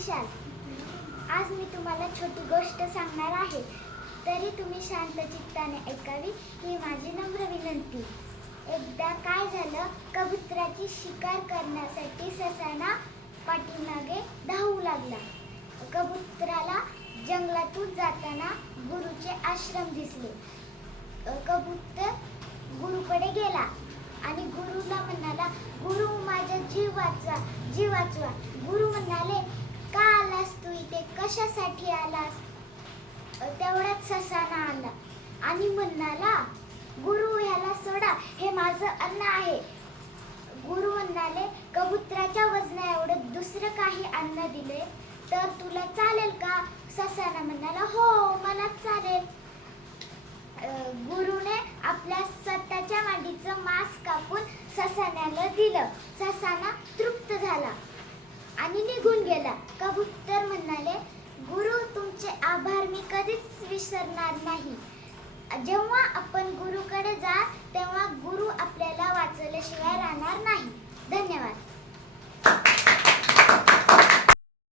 विशाल. आज मी तुम्हाला छोटी गोष्ट सांगणार आहे, तरी तुम्ही शांत चित्ताने ऐकावी ही माझी नम्र विनंती. एकदा काय झालं, कबुतराची शिकार करण्यासाठी ससाना पाठीमागे धावू लागला. कबुतराला जंगलातून जाताना गुरुचे आश्रम दिसले. कबूतर गुरुकडे गेला आणि गुरुला म्हणाला, गुरु माझा जीव वाचवा, जीव वाचवा. गुरु म्हणाले, का आलास तू इथे, कशासाठी आलास? तेवढ्यात ससाना आला आणि म्हणाला, गुरु ह्याला सोडा, हे माझं अन्न आहे. गुरु म्हणाले, कबुतराच्या वजना एवढं दुसरं काही अन्न दिले तर तुला चालेल का? ससाना म्हणाला, हो मला चालेल. गुरुने आपल्या स्वतःच्या मांडीचं मांस कापून ससाण्याला दिलं. ससाना तृप्त झाला आणि निघून गेला. कबूतर म्हणाले, गुरु तुमचे आभार मी कधीच विसरणार नाही. जेव्हा आपण गुरुकडे जा तेव्हा गुरु आपल्याला वाचवल्याशिवाय राहणार नाही. धन्यवाद.